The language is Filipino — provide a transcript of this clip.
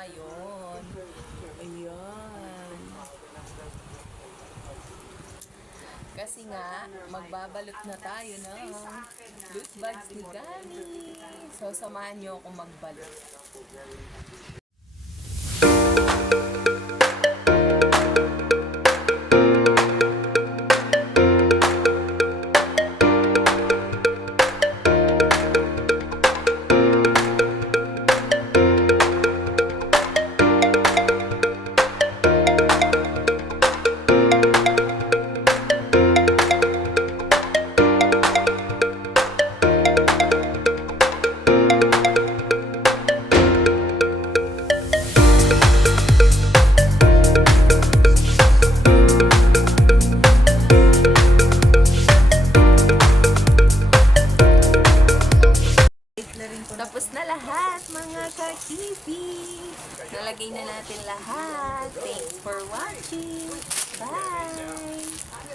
ngayon. Ayan. Kasi nga, magbabalot na tayo ng loot bags ni Gani. So, samahan niyo ako magbalot. Tapos na lahat, mga ka-TV. Nalagay na natin lahat. Thanks for watching. Bye!